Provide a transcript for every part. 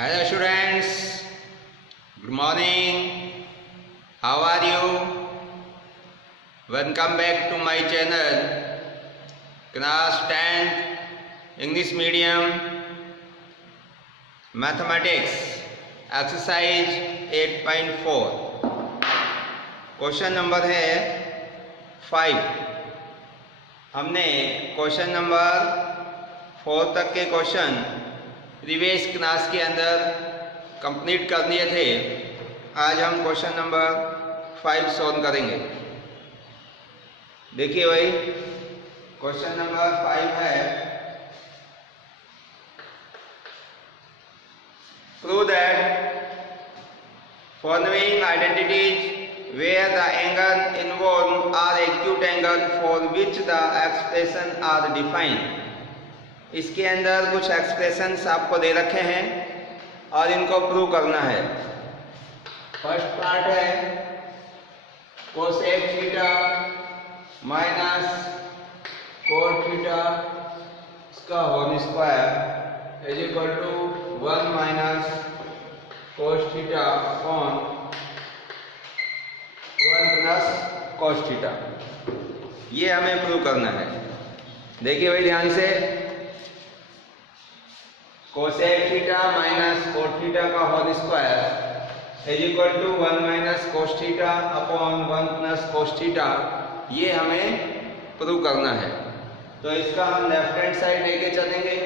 Hello students, good morning. How are you? Welcome back to my channel, class 10th English medium mathematics exercise 8.4. Question number है 5. हमने question number 4 तक के question previous class के अंदर complete कर लिए थे. आज हम क्वेश्चन नंबर 5 सॉल्व करेंगे. देखिए भाई, क्वेश्चन नंबर 5 है, prove that following identities where the angle involved are acute angle for which the expression are defined. इसके अंदर कुछ एक्सप्रेशंस आपको दे रखे हैं और इनको प्रूव करना है. फर्स्ट पार्ट है cosec theta minus cot theta इसका whole square is equal to 1 minus cos theta upon 1 plus cos theta. ये हमें प्रूव करना है. देखिए भाई ध्यान से, cosec theta minus cot theta का whole square is equal to 1 minus cos theta upon 1 plus cos theta. ये हमें प्रूव करना है. तो इसका हम लेफ्ट हैंड साइड लेके चलेंगे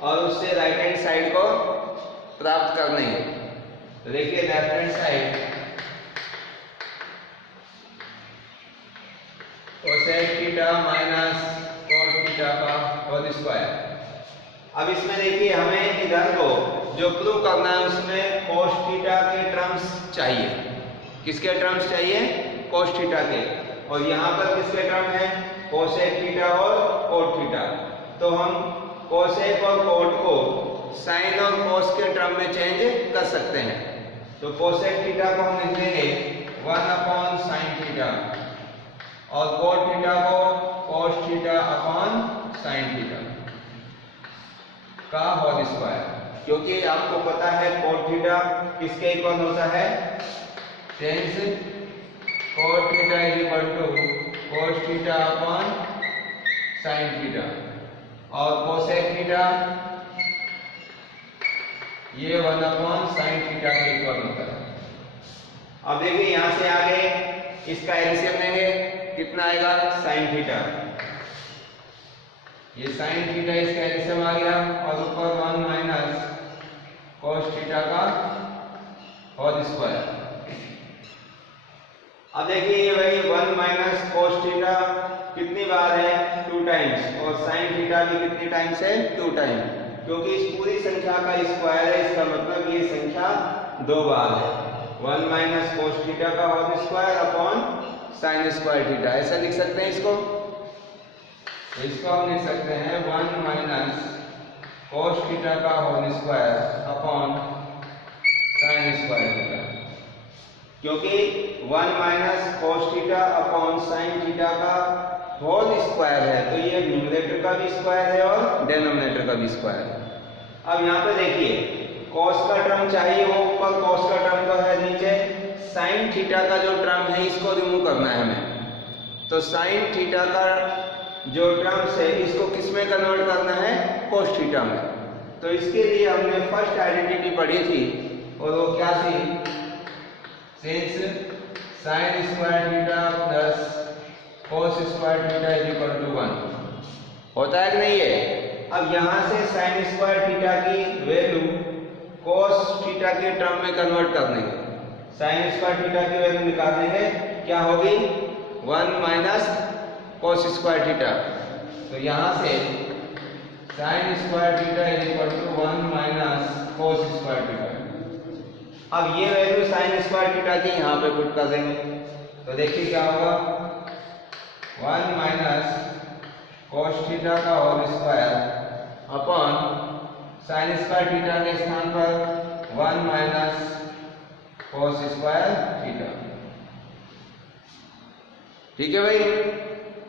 और उससे राइट हैंड साइड को प्राप्त कर लेंगे. तो देखिए left hand side cosec theta minus cot theta का होल स्क्वायर. अब इसमें देखिए हमें इधर को जो प्रूव करना है उसमें कोस थीटा के टर्म्स चाहिए. किसके टर्म्स चाहिए? कोस थीटा के. और यहाँ पर किसके टर्म है? कोसेक थीटा और कोट थीटा. तो हम कोसेक और कोट को साइन और कोस के टर्म में चेंज कर सकते हैं. तो कोसेक थीटा को हम लिख देंगे 1 अपॉन साइन थीटा और कोट थीटा को कोस थीटा अपॉन साइन थीटा का होल स्क्वायर. क्योंकि आपको पता है कोट थीटा किसके इक्वल होता है? Hence cot theta is equal to cos theta upon sine theta और कोसेक थीटा ये 1 अपॉन साइन थीटा के इक्वल होता है. अब देखिए यहां से आगे इसका एलसीएम लेंगे, कितना आएगा? Sine theta. ये साइन थीटा इसका एलसीएम आ गया और ऊपर 1 माइनस कोस थीटा का होल स्क्वायर. अब देखिए भाई 1 माइनस कोस थीटा कितनी बार है? 2 टाइम्स. और साइन थीटा भी कितनी टाइम्स है? 2 टाइम. क्योंकि इस पूरी संख्या का स्क्वायर है, इसका मतलब ये संख्या 2 बार है. 1 माइनस कोस थीटा का whole square upon sine square theta. ऐसा लिख सकते हैं इसको. तो इसको हम लिख सकते हैं 1 माइनस कोस थीटा का whole square upon sine square theta. क्योंकि 1 minus cos theta upon sine theta का होल स्क्वायर है तो ये न्यूमरेटर का भी स्क्वायर है और डिनोमिनेटर का भी स्क्वायर है. अब यहाँ पे देखिए कोस का टर्म चाहिए, वो ऊपर कोस का टर्म तो है, नीचे साइन थीटा का जो टर्म है इसको रिमूव करना है हमें. तो साइन थीटा का जो टर्म्स है इसको किस में कन्वर्ट करना है? कोस थीटा में. तो इसके लिए हमने फर्स्ट आइडेंटिटी पढ़ी थी और वो क्या थी? Since sine square theta plus cos square theta is equal to 1. होता है कि नहीं है? अब यहाँ से साइन स्क्वायर थीटा की वैल्यू कोस थीटा के टर्म में कन्वर्ट कर देंगे. साइन स्क्वायर थीटा की वैल्यू निकाल देंगे, क्या होगी? 1 माइनस कोस स्क्वायर थीटा. तो यहाँ से sine square theta is equal to 1 minus cos square theta. अब ये वैल्यू साइन स्क्वायर थीटा की यहाँ पे पुट कर देंगे. तो देखिए क्या होगा? 1 माइनस कोस थीटा का whole square upon sine square theta के स्थान पर 1 माइनस कोस स्क्वायर थीटा. ठीक है भाई.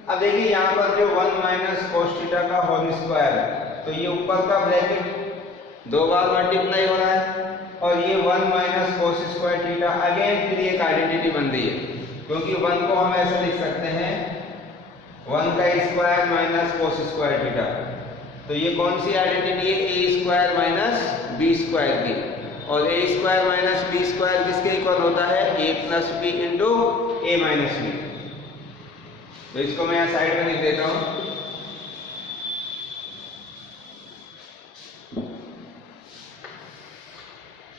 अब देखिए यहाँ पर जो 1 माइनस कोस थीटा का होल स्क्वायर है तो ये ऊपर का ब्रैकेट दो बार मल्टीप्लाई हो रहा है, और ये 1 minus cos square theta again फिर एक आइडेंटिटी बन रही है, क्योंकि 1 को हम ऐसे लिख सकते हैं 1 का square minus cos square theta. तो ये कौन सी आइडेंटिटी है? ए स्क्वायर माइनस बी स्क्वायर की, और ए स्क्वायर माइनस बी स्क्वायर किसके इक्वल होता है? ए प्लस बी इंटू ए माइनस बी। तो इसको मैं यहाँ साइड में लिख देता हूँ।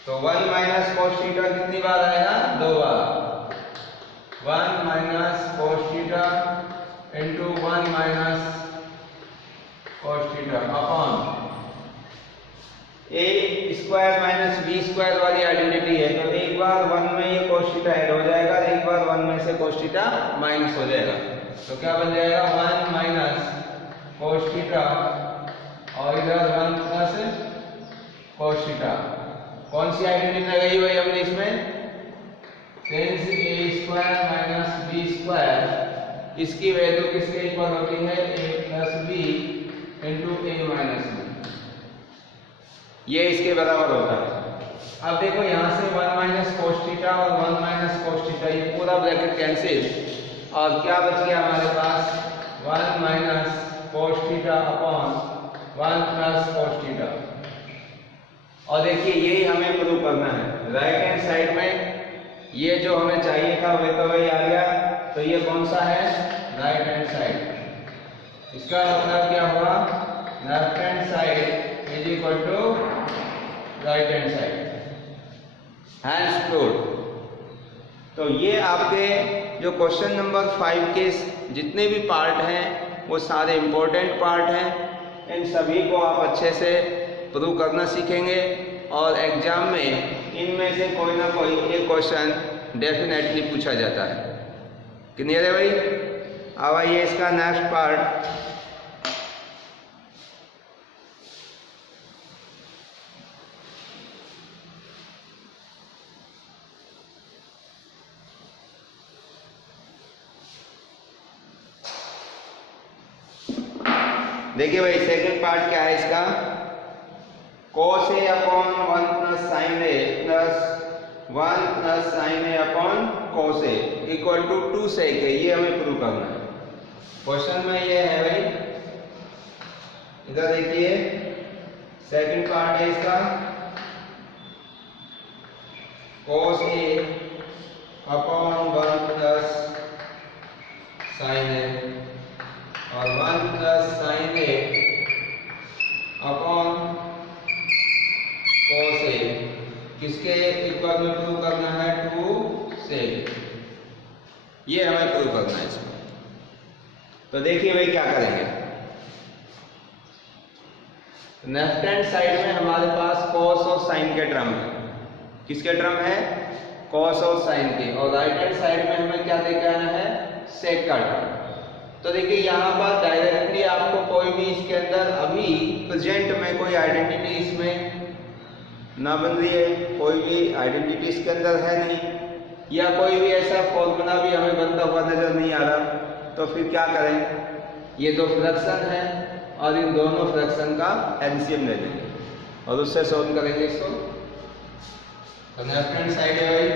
तो 1 माइनस कोस थीटा कितनी बार आएगा? 2 बार। 1 minus cos theta into 1 minus cos theta upon a square minus b square वाली आइडेंटिटी है, तो एक बार 1 में ये कोस थीटा ऐड हो जाएगा, एक बार 1 में से कोस थीटा माइनस हो जाएगा। तो क्या बन जाएगा? 1 माइनस कोस थीटा और इधर 1 प्लस कोस थीटा। कौन सी आइडेंटिटी लगाई भाई हमने इसमें? सिंस ए स्क्वायर माइनस बी स्क्वायर, इसकी वैल्यू किसके इक्वल होती है? ए प्लस बी इंटू ए माइनस बी, ये इसके बराबर होता है। अब देखो यहाँ से 1 माइनस कोस थीटा और 1 माइनस कोस थीटा, ये पूरा ब्रैकेट कैंसिल, और क्या बच गया हमारे पास? 1 minus cos theta upon 1 plus cos theta. और देखिए यही हमें प्रूव करना है। राइट हैंड साइड में ये जो हमें चाहिए था वे तो वही आ गया, तो ये कौन सा है? Right hand side. इसका मतलब क्या हुआ? Left hand side is equal to right hand side, hence proved. तो ये आपके जो क्वेश्चन नंबर 5 के जितने भी पार्ट हैं वो सारे इंपॉर्टेंट पार्ट हैं। इन सभी को आप अच्छे से प्रूव करना सीखेंगे, और एग्जाम में इनमें से कोई ना कोई एक क्वेश्चन डेफिनेटली पूछा जाता है। क्लियर है भाई? अब आइए इसका नेक्स्ट पार्ट। देखिए भाई सेकंड पार्ट क्या है इसका? cos a upon 1 plus sine a plus 1 plus sine a upon cos a equal to 2 sec a, ये हमें प्रूव करना है। क्वेश्चन में ये है भाई, इधर देखिए सेकंड पार्ट है इसका, cos a upon 1 plus sine a और 1 plus sine a upon cos a, किसके इक्वल में प्रूव करना है? 2 sec, ये हमें प्रूव करना है इसमें। तो देखिए भाई क्या करेंगे। लेफ्ट हैंड साइड में हमारे पास cos और sin के टर्म है। किसके टर्म है? cos और sin के। और राइट हैंड साइड में हमें क्या लेके आना है? sec का टर्म। तो देखिए यहाँ पर डायरेक्टली आपको कोई भी इसके अंदर अभी प्रेजेंट में कोई आइडेंटिटी इसमें ना बन रही है, कोई भी आइडेंटिटी इसके अंदर है नहीं, या कोई भी ऐसा फॉर्मूला भी हमें बनता हुआ नजर नहीं आ रहा। तो फिर क्या करें? ये दो फ्रैक्शन है और इन दोनों फ्रैक्शन का एलसीएम ले लेंगे और उससे सॉल्व करेंगे इसको। तो लेफ्ट हैंड साइड है भाई,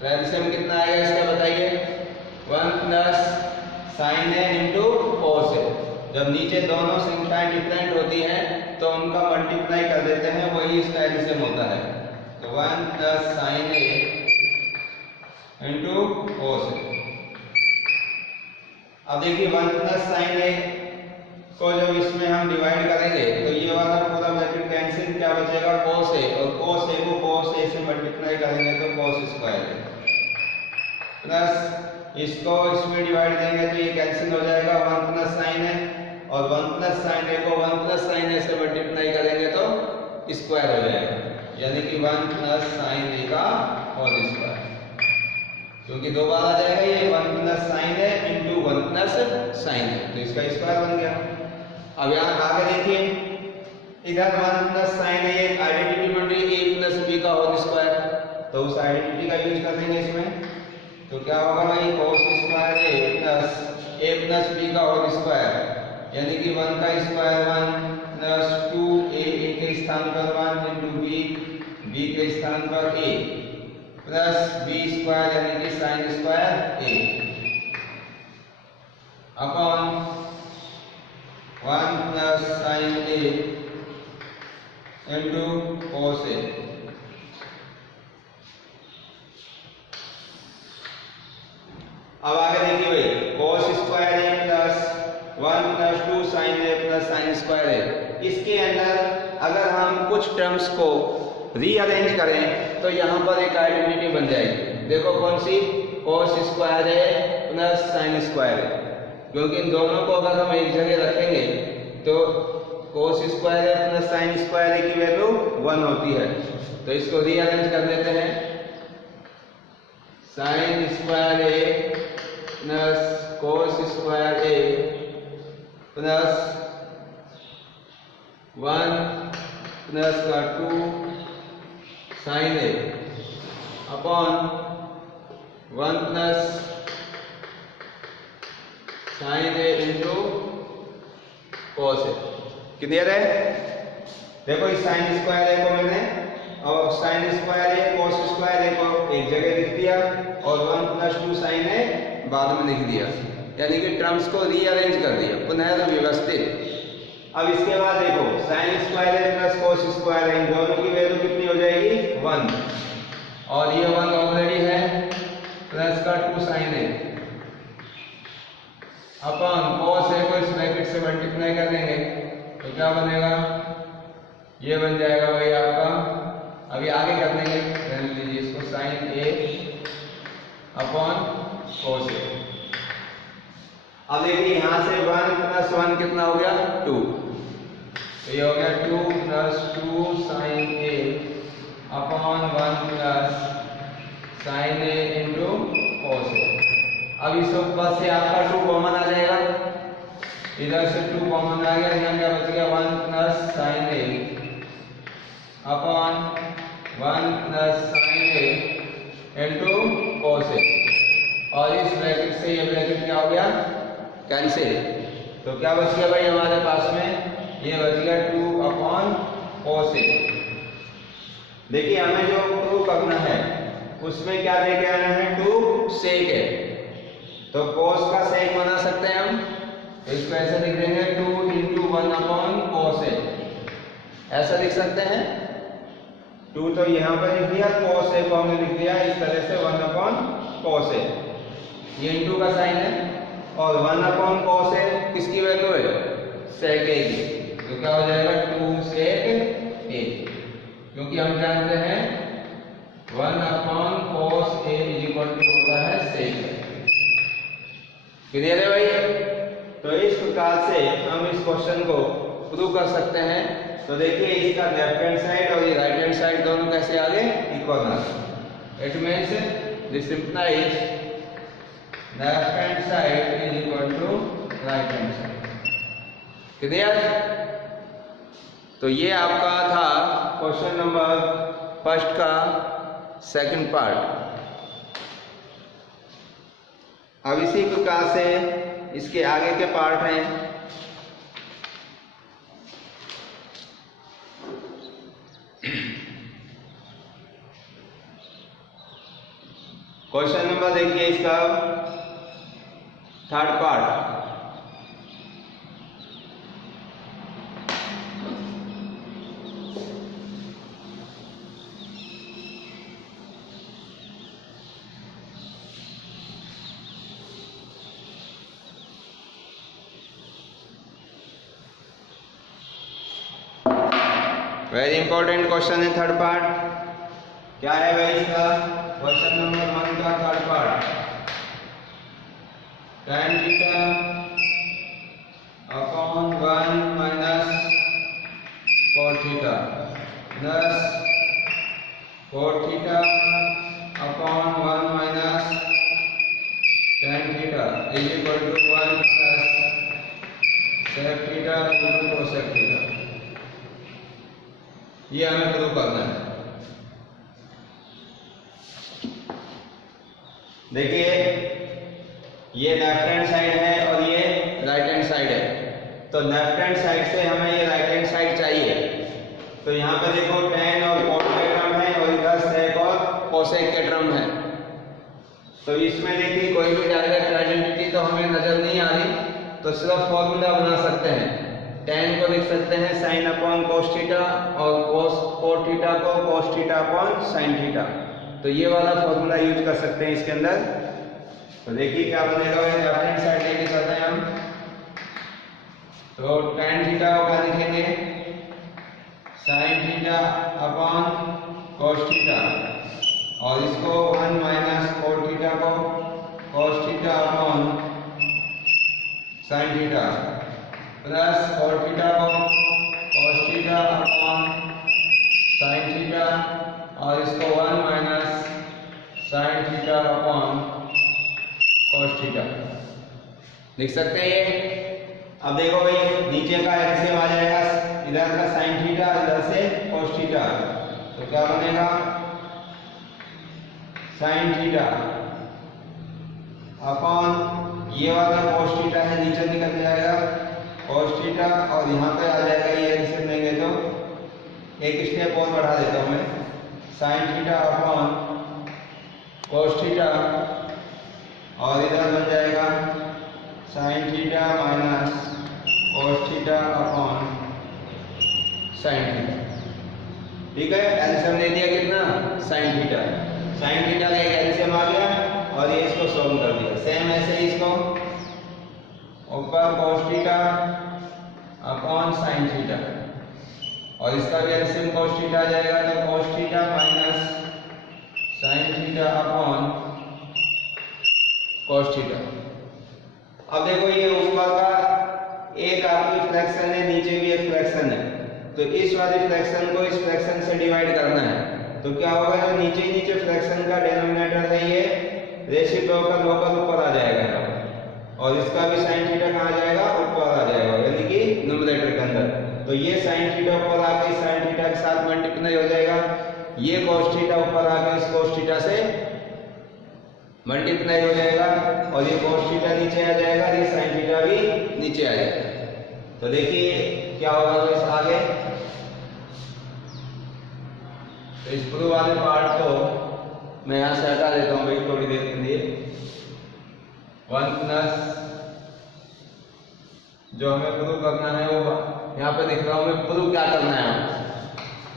तो एलसीएम कितना आएगा इसका बताइए? 1 प्लस साइन ए इंटू cos ए। जब नीचे दोनों संख्याएं डिफरेंट होती हैं तो उनका मल्टीप्लाई कर देते हैं, वही इसका एलसीएम होता है। तो 1 प्लस साइन ए इंटू cos ए। अब देखिए 1 प्लस साइन ए को जब इसमें हम डिवाइड करेंगे तो ये वाला पूरा ब्रैकेट कैंसिल, क्या बचेगा? cos ए, और cos ए को cos ए से मल्टीप्लाई करेंगे तो cos स्क्वायर है, प्लस इसको इसमें डिवाइड देंगे तो ये कैंसिल हो जाएगा 1 प्लस साइन ए, और 1 प्लस साइन ए को 1 प्लस साइन ए से मल्टीप्लाई करेंगे तो स्क्वायर हो जाएगा, यानी कि 1 प्लस साइन ए का होल स्क्वायर, क्योंकि दो बार आ जाएगा ये 1 प्लस साइन ए इंटू 1 प्लस साइन ए, तो इसका स्क्वायर बन गया। अब यहाँ आगे देखिए, इधर 1 प्लस साइन ए एक आइडेंटिटी बन रही है a प्लस b का होल स्क्वायर, तो उस आइडेंटिटी का यूज कर देंगे इसमें। तो क्या होगा भाई? cos square a plus b का होल स्क्वायर, यानी कि 1 का स्क्वायर 1 प्लस 2a, a के स्थान पर 1 इंटू बी, बी के स्थान पर a प्लस बी स्क्वायर यानी कि sine square a upon 1 plus sine a into cos a। अब आगे देखिए भाई, cos square a plus 1 plus 2 sine a plus sine square a, इसके अंदर अगर हम कुछ टर्म्स को रीअरेंज करें तो यहाँ पर एक आइडेंटिटी बन जाएगी। देखो कौन सी, cos square a plus sine square a, क्योंकि इन दोनों को अगर हम एक जगह रखेंगे तो cos square a plus sine square a की वैल्यू 1 होती है। तो इसको रीअरेंज कर देते हैं, sine square a plus cos square a plus 1 plus का 2 sine a upon 1 plus sine a into cos a। Clear है? देखो इस साइन स्क्वायर a को मैंने और sine square a cos square a को एक जगह लिख दिया और 1 प्लस 2 साइन a बाद में लिख दिया, यानी कि टर्म्स को रीअरेंज कर दिया, पुनः व्यवस्थित। अब इसके बाद देखो sign square a plus cos square a, इन दोनों की वैल्यू कितनी हो जाएगी 1, और ये 1 ऑलरेडी है, प्लस का 2 sine a upon cos a को इस ब्रैकेट से मल्टीप्लाई कर देंगे तो क्या बनेगा, ये बन जाएगा भाई आपका, अभी आगे कर देंगे, रहने दीजिए इसको, sine a upon cos a। अब देखिए यहाँ से 1 प्लस 1 कितना हो गया 2, तो ये हो गया 2 plus 2 sine a upon 1 plus sine a into cos a। अब इस ऊपर से आपका 2 कॉमन आ जाएगा, इधर से 2 कॉमन आ गया, यहाँ क्या बच गया 1 plus sine a upon 1 plus sine a into cos a, और इस ब्रैकेट से ये ब्रैकेट क्या हो गया कैंसिल। तो क्या बच गया भाई हमारे पास में, ये बच गया 2 अपॉन cos a। देखिए हमें जो प्रूव करना है उसमें क्या लेके आना है, 2 सेक है, तो cos का सेक बना सकते हैं हम, तो इसको ऐसे लिख देंगे 2 इंटू 1 अपॉन cos a, ऐसा लिख सकते हैं। 2 तो यहाँ पर लिख दिया, cos a को हमने लिख दिया इस तरह से 1 अपॉन cos a, ये इंटू का साइन है, और 1 अपॉन cos a किसकी वैल्यू है, सेक a की, तो क्या हो जाएगा 2 सेक a, क्योंकि हम जानते हैं 1 upon cos a equal to होता है सेक a। क्लियर है भाई? तो इस प्रकार से हम इस क्वेश्चन को प्रूव कर सकते हैं। तो देखिए इसका लेफ्ट हैंड साइड और ये राइट हैंड साइड दोनों कैसे आ गए, इक्वल आ गए। It means this implies left hand side is equal to right hand side. Clear? तो ये आपका था क्वेश्चन नंबर फर्स्ट का सेकंड पार्ट। अब इसी प्रकार से इसके आगे के पार्ट हैं। क्वेश्चन नंबर देखिए इसका third part. Very important question है थर्ड पार्ट। क्या है भाई इसका, क्वेश्चन नंबर 1 का third part. tan theta upon 1 minus cot theta plus cot theta upon 1 minus tan theta is equal to 1 plus sec theta into cosec theta. ये हमें prove करना है। देखिए ये लेफ्ट हैंड साइड है और ये राइट हैंड साइड है, तो लेफ्ट हैंड साइड से हमें ये राइट हैंड साइड चाहिए। तो यहाँ पे देखो tan और cot के टर्म है और इधर sec और cosec के टर्म है। तो इसमें देखिए कोई भी डायरेक्ट आइडेंटिटी तो हमें नजर नहीं आ रही, तो सिर्फ फॉर्मूला बना सकते हैं। tan को लिख सकते हैं sin अपॉन cos थीटा और cot थीटा को cos theta upon sin theta. तो ये वाला फॉर्मूला यूज कर सकते हैं इसके अंदर। तो देखिए क्या बनेगा, लेफ्ट हैंड साइड लेके चलते हैं हम। तो tan थीटा को क्या लिखेंगे, sin theta upon cos theta और इसको 1 माइनस cot थीटा को cos theta upon sin theta plus cot theta को cos theta upon sin theta और इसको 1 minus sin theta upon cos theta लिख सकते हैं ये। अब देखो भाई नीचे का एलसीएम आ जाएगा, इधर का sin थीटा इधर से cos थीटा, तो क्या बनेगा sin थीटा अपॉन ये वाला cos थीटा है नीचे निकल जाएगा cos थीटा और यहाँ पे आ जाएगा ये एलसीएम लेंगे तो एक स्टेप और बढ़ा देता हूँ मैं, sin theta upon cos theta और इधर बन जाएगा sin theta minus cos theta upon sin theta. ठीक है, एलसीएम ले दिया कितना, sin थीटा। sin थीटा का एक एलसीएम आ गया और ये इसको सॉल्व कर दिया। सेम ऐसे ही इसको ऊपर cos theta upon sin theta और इसका भी एलसीएम cos थीटा आ जाएगा, तो cos theta minus sin theta upon cos theta. अब देखो ये ऊपर का एक आपकी फ्रैक्शन है, नीचे भी एक फ्रैक्शन है, तो इस वाले फ्रैक्शन को इस फ्रैक्शन से डिवाइड करना है। तो क्या होगा, जो नीचे ही नीचे फ्रैक्शन का डिनोमिनेटर है ये रेसिप्रोकल होकर ऊपर आ जाएगा और इसका भी sin थीटा कहाँ आ जाएगा, ऊपर आ जाएगा, यानी कि न्यूमरेटर के अंदर। तो ये sin थीटा ऊपर आके sin थीटा के साथ मल्टीप्लाई हो जाएगा, ये cos थीटा ऊपर आके इस cos थीटा से मल्टीप्लाई हो जाएगा और ये cos थीटा नीचे आ जाएगा, ये sin थीटा भी नीचे आ जाएगा। तो देखिए क्या होगा इस आगे, तो इस प्रूव वाले पार्ट को मैं यहाँ से हटा देता हूँ भाई थोड़ी देर के लिए। 1 प्लस जो हमें प्रूव करना है वो यहाँ पे दिख रहा हूँ मैं, प्रूव क्या करना है,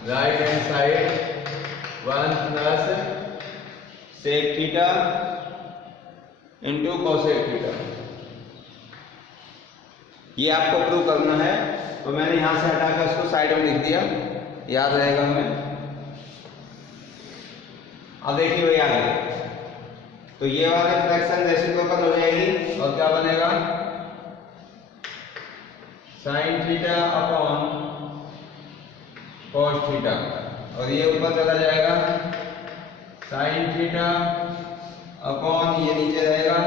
right hand side 1 plus sec theta into cosec theta, ये आपको प्रूव करना है। तो मैंने यहां से हटाकर इसको साइड में लिख दिया, याद रहेगा हमें। अब देखिए वही आगे, तो ये वाले फ्रैक्शन रेसिप्रोकल हो जाएगी और क्या बनेगा, sin theta upon cos theta और ये ऊपर चला जाएगा sin थीटा अपॉन ये नीचे रहेगा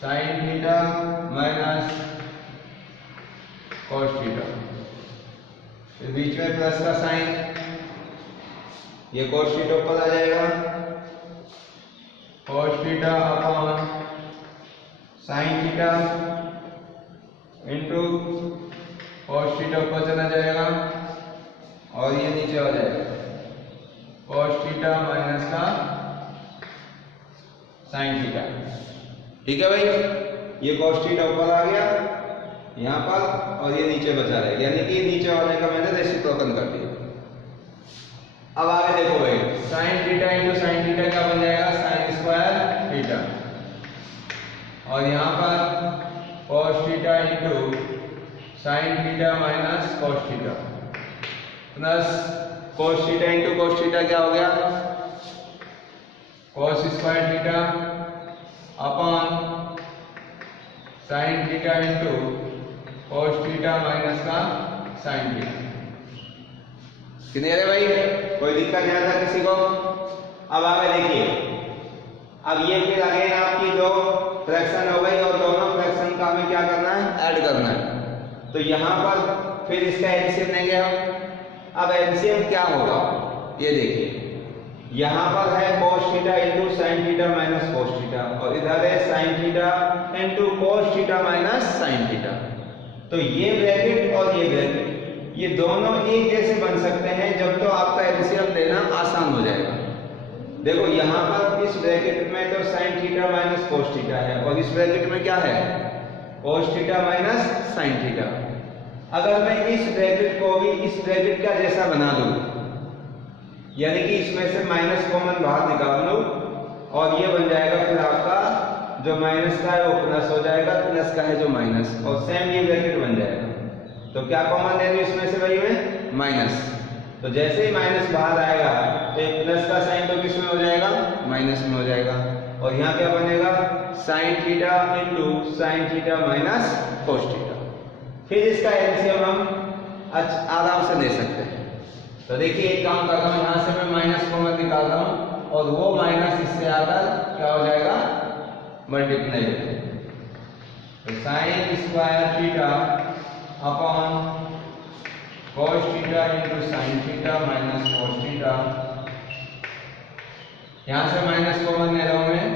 sin theta minus cos theta, फिर बीच में प्लस का साइन, ये cos थीटा ऊपर आ जाएगा cos theta upon sin theta into cos theta ऊपर चला जाएगा और ये नीचे आ जाएगा cos थीटा माइनस का sin थीटा। ठीक है भाई, ये cos थीटा ऊपर आ गया यहाँ पर और ये नीचे बचा रहेगा, यानी कि नीचे वाले का मैंने रेसिप्रोकल कर दिया। अब आगे देखो भाई, sin theta into sin theta क्या बन जाएगा, sin स्क्वायर थीटा और यहाँ पर cos theta into sin theta minus cos theta plus cos theta into cos theta क्या हो गया, cos square theta upon sin theta into cos theta minus का sin थीटा। क्लियर है भाई, कोई दिक्कत नहीं आता किसी को। अब आगे देखिए, अब ये फिर अगेन आपकी दो फ्रैक्शन हो गई और दोनों फ्रैक्शन का हमें क्या करना है, ऐड करना है। तो यहाँ पर फिर इसका एलसीएम लेंगे हम। अब एलसीएम क्या होगा ये देखिए, यहाँ पर है cos theta into sine theta minus cos theta और इधर है sin theta into cos theta minus sin theta. तो ये ब्रैकेट और ये ब्रैकेट ये दोनों एक जैसे बन सकते हैं जब तो आपका एलसीएम लेना आसान हो जाएगा। देखो यहाँ पर इस ब्रैकेट में तो sign theta minus cos theta है और इस ब्रैकेट में क्या है, cos theta minus sine theta. अगर मैं इस ब्रैकेट को भी इस ब्रैकेट का जैसा बना दूं, यानी कि इसमें से माइनस कॉमन बाहर निकाल लो और ये बन जाएगा फिर आपका जो माइनस का है वो प्लस हो जाएगा, प्लस का है जो माइनस, और सेम ये ब्रैकेट बन जाएगा। तो क्या कॉमन ले लो इसमें से भाई में माइनस। तो जैसे ही माइनस बाहर आएगा तो एक प्लस का साइन तो किस में हो जाएगा, माइनस में हो जाएगा। और यहाँ क्या बनेगा, sign theta into sine theta minus cos theta. फिर इसका एलसीएम हम आराम से ले सकते हैं। तो देखिए एक काम करता हूँ, यहाँ से मैं माइनस कॉमन निकालता हूँ और वो माइनस इससे आकर क्या हो जाएगा, मल्टीप्लाई हो जाएगा। तो sign square theta upon cos theta into sine theta minus cos theta. यहां से माइनस कॉमन ले रहा हूं मैं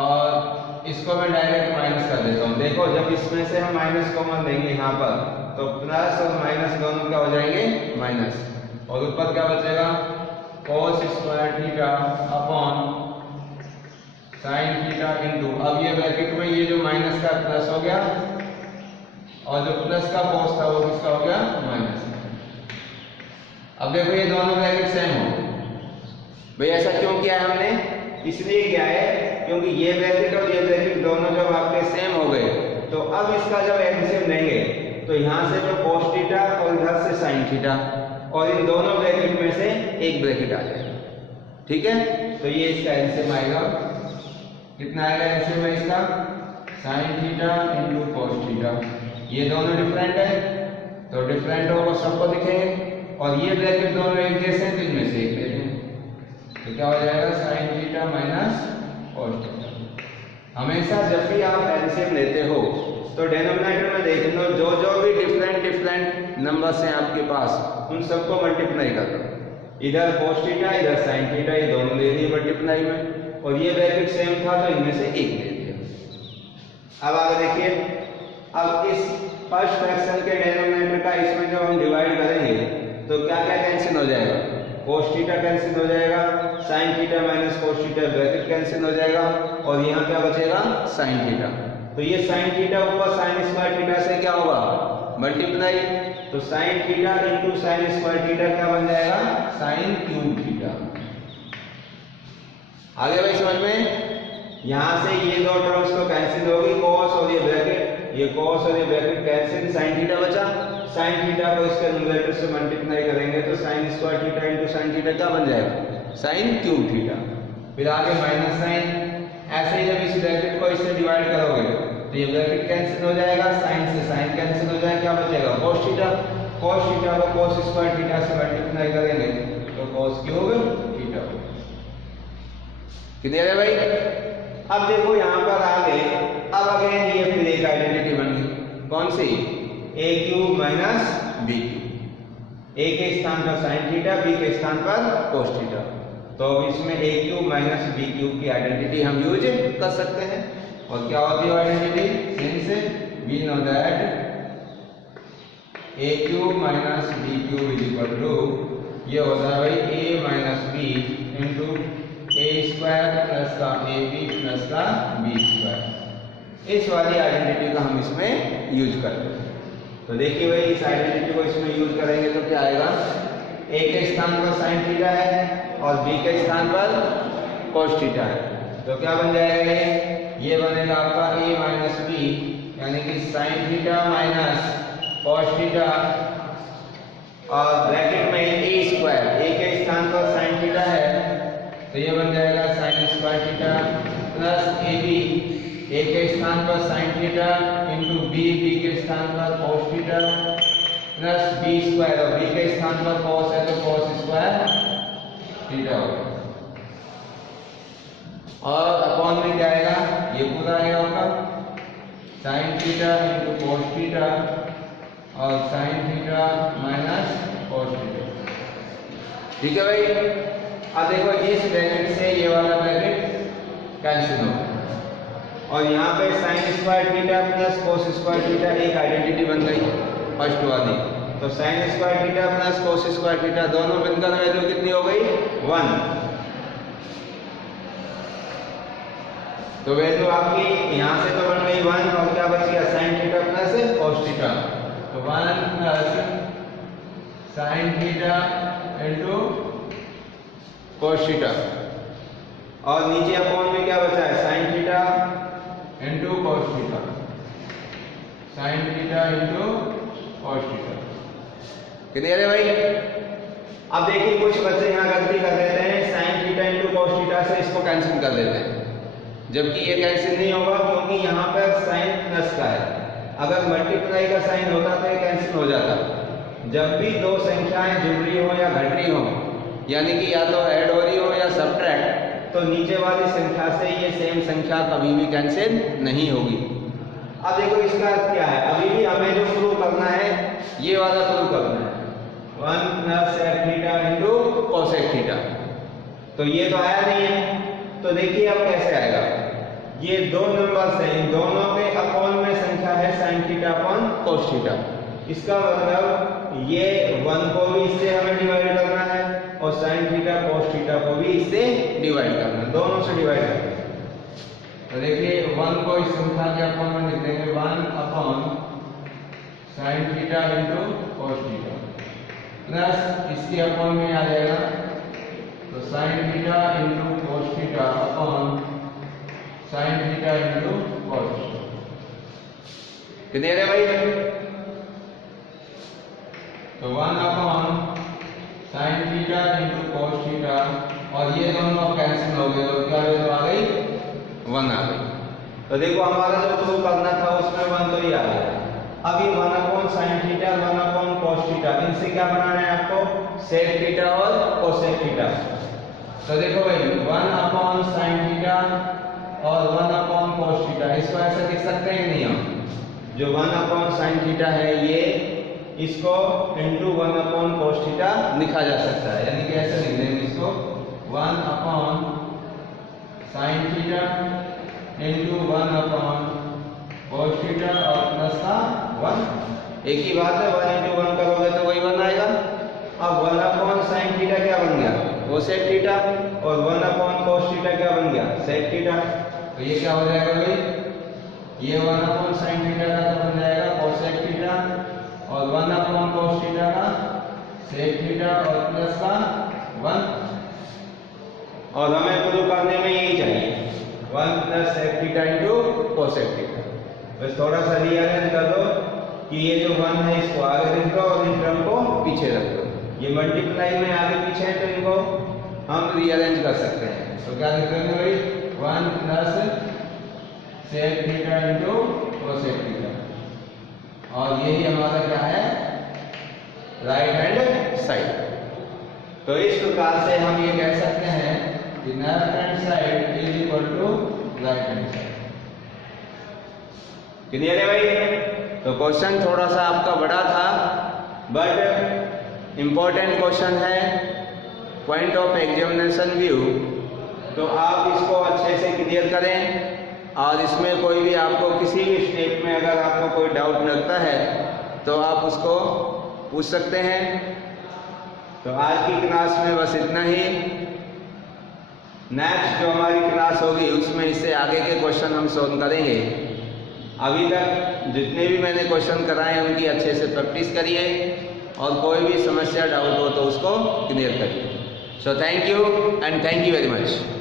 और इसको मैं डायरेक्ट माइनस कर देता हूं। देखो जब इसमें से हम माइनस कॉमन लेंगे यहाँ पर तो प्लस और माइनस दोनों क्या हो जाएंगे, माइनस, और ऊपर क्या बचेगा, cos square theta upon sine theta into, अब ये ब्रैकेट में ये जो माइनस का प्लस हो गया और जो प्लस का cos था वो किसका हो गया, माइनस। अब देखो ये दोनों ब्रैकेट सेम हो, भाई ऐसा क्यों किया है हमने, इसलिए किया है क्योंकि ये ब्रैकेट और ये ब्रैकेट दोनों जब आपके सेम हो गए तो अब इसका जब एलसीएम लेंगे तो यहाँ से जो cos थीटा और इधर से साइन थीटा और इन दोनों ब्रैकेट में से एक ब्रैकेट आ जाएगा। ठीक है, तो ये इसका एलसीएम आएगा, कितना आएगा एलसीएम में इसका, sign theta into cos theta. ये दोनों डिफरेंट है तो डिफरेंट होगा सबको दिखेंगे और ये ब्रैकेट दोनों एक जैसे हैं तो इनमें से एक ले लेंगे तो क्या हो जाएगा, sign theta minus cos theta. हमेशा जब भी आप एलसीएम लेते हो तो डिनोमिनेटर में देख लो जो जो भी डिफरेंट नंबर्स हैं आपके पास उन सबको मल्टीप्लाई कर दो, इधर cos थीटा इधर साइन थीटा, ये दोनों ले लिए मल्टीप्लाई में और ये ब्रैकेट सेम था तो इनमें से एक ले लिया। अब आगे देखिए, अब इस फर्स्ट फ्रैक्शन के डिनोमिनेटर का इसमें जब हम डिवाइड करेंगे तो क्या क्या कैंसिल हो जाएगा, cos थीटा कैंसिल हो जाएगा, sign theta minus cos theta bracket cancel हो जाएगा और यहाँ क्या बचेगा, साइन थीटा। तो ये साइन थीटा ऊपर साइन स्क्वायर थीटा से क्या होगा, मल्टीप्लाई, तो sign theta into sine square theta क्या बन जाएगा, साइन क्यूब थीटा। आगे भाई समझ में, यहाँ से ये दो टर्म्स तो कैंसिल होगी, cos और ये ब्रैकेट, ये cos और ये ब्रैकेट कैंसिल, साइन थीटा बचा, साइन थीटा को इसके न्यूमरेटर से मल्टीप्लाई करेंगे तो sign square theta into sine theta क्या बन जाएगा, साइन क्यूब थीटा। फिर आगे माइनस साइन, ऐसे ही जब इस ब्रैकेट को इससे डिवाइड करोगे तो ये ब्रैकेट कैंसिल हो जाएगा, साइन से साइन कैंसिल हो जाएगा, क्या बचेगा, cos थीटा, cos थीटा को cos स्क्वायर थीटा से मल्टीप्लाई करेंगे तो cos क्यूब थीटा। क्लियर है भाई। अब देखो यहाँ पर आगे, अब अगेन ये फिर एक आइडेंटिटी बन गई, कौन सी, a cube minus b cube, a के स्थान पर साइन थीटा, b के स्थान पर cos थीटा। तो इसमें a cube minus b cube की आइडेंटिटी हम यूज कर सकते हैं। और क्या होती है identity, since we know that a cube minus b cube is equal to, ये होता है भाई a minus b into a square plus का ab प्लस का b स्क्वायर। इस वाली आइडेंटिटी का हम इसमें यूज करते हैं। तो देखिए भाई इस आइडेंटिटी को इसमें यूज करेंगे तो क्या आएगा, a के स्थान पर साइन थीटा है और b के स्थान पर cos थीटा है तो क्या बन जाएगा, ये बनेगा आपका a माइनस b, यानी कि sign theta minus cos theta और ब्रैकेट में a स्क्वायर, a के स्थान पर साइन थीटा है तो ये बन जाएगा sign square theta plus ab, a के स्थान पर साइन थीटा इंटू b के स्थान पर cos theta plus b square, और b के स्थान पर cos है तो cos स्क्वायर थीटा होगा और अपॉन में क्या आएगा, ये पूरा आएगा आपका sine theta into cos theta और sine theta minus cos theta. ठीक है भाई। अब देखो इस ब्रैकेट से ये वाला ब्रैकेट कैंसिल हो, और यहाँ पे sign square theta plus cos square theta एक आइडेंटिटी बन गई फर्स्ट वाली। तो sign square theta plus cos square theta दोनों मिलकर वैल्यू कितनी हो गई 1। तो वैल्यू आपकी यहाँ से तो बन गई 1 और क्या बच गया sine theta plus cos theta. तो 1 plus sign theta into cos theta और नीचे अपॉन में क्या बचा है sign theta into cos theta, sign theta into cos theta. Clear है भाई? अब देखिए कुछ बच्चे यहाँ गलती कर देते हैं, sign theta into cos theta से इसको कैंसिल कर देते हैं, जबकि ये कैंसिल नहीं होगा क्योंकि यहाँ पर साइन प्लस का है। अगर मल्टीप्लाई का साइन होता तो ये कैंसिल हो जाता। जब भी दो संख्याएं जुड़ रही हो या घट रही हो, यानी कि या तो ऐड हो रही हो या सब्ट्रैक्ट, तो नीचे वाली संख्या से ये सेम संख्या कभी भी कैंसिल नहीं होगी। अब देखो इसका अर्थ क्या है, अभी भी हमें जो प्रूव करना है ये वाला प्रूव करना है 1 plus sec theta into cosec theta. तो ये तो आया नहीं है, तो देखिए अब कैसे आएगा। ये दो नंबर से इन दोनों के अपॉन में संख्या है sine theta upon cos theta. इसका मतलब ये 1 को भी इससे हमें डिवाइड करना है और साइन थीटा कोस थीटा को भी इससे डिवाइड करना है, दोनों से डिवाइड करना है। तो देखिए 1 को इस संख्या के अपॉन में लिख देंगे 1 upon sine theta into cos theta plus इसके अपॉन में आ जाएगा तो sign theta into cos theta upon sine theta into cos theta. Clear है भाई? तो 1 upon sine theta into cos theta और ये दोनों कैंसिल हो गए और क्या वैल्यू आ गई 1 आ गई। तो देखो हमारा जो प्रूव करना था उसमें 1 तो ही आ गया। अब ये 1 upon sine theta 1 upon cos theta, इनसे क्या बनाना है आपको सेक थीटा और कोसेक थीटा। तो देखो भाई 1 अपॉन साइन थीटा और 1 अपॉन कोस थीटा, इसको ऐसे लिख सकते हैं नहीं हम, जो 1 अपॉन साइन थीटा है ये इसको इंटू 1 अपॉन कोस थीटा लिखा जा सकता है, यानी कि ऐसे लिख देंगे इसको 1 upon sine theta into 1 upon cos theta और प्लस का 1। एक ही बात है, 1 इंटू 1 करोगे तो वही 1 आएगा। अब 1 अपॉन साइन थीटा क्या बन गया कोसेक थीटा और 1 अपॉन कोस थीटा क्या बन गया सेक थीटा। तो ये क्या हो जाएगा भाई, ये 1 अपॉन साइन थीटा का तो बन जाएगा कोसेक थीटा और 1 अपॉन कोस थीटा का सेक थीटा और प्लस का 1। और हमें प्रूव करने में यही चाहिए 1 plus sec theta into cosec theta. बस थोड़ा सा रीअरेंज कर दो कि ये जो 1 है इसको आगे रख दो और इन टर्म को पीछे रख दो। ये मल्टीप्लाई में आगे पीछे है तो इनको हम रीअरेंज कर सकते हैं। तो क्या लिख देंगे भाई 1 plus sec theta into cosec theta और यही हमारा क्या है राइट हैंड साइड। तो इस प्रकार से हम ये कह सकते हैं कि left hand side is equal to right hand side. Clear है भाई? तो क्वेश्चन थोड़ा सा आपका बड़ा था बट इम्पोर्टेंट क्वेश्चन है, पॉइंट ऑफ एग्जामिनेशन व्यू। तो आप इसको अच्छे से क्लियर करें और इसमें कोई भी आपको किसी भी स्टेप में अगर आपको कोई डाउट लगता है तो आप उसको पूछ सकते हैं। तो आज की क्लास में बस इतना ही। नेक्स्ट जो हमारी क्लास होगी उसमें इससे आगे के क्वेश्चन हम सॉल्व करेंगे। अभी तक जितने भी मैंने क्वेश्चन कराए उनकी अच्छे से प्रैक्टिस करिए और कोई भी समस्या डाउट हो तो उसको क्लियर करिए। So thank you and thank you very much.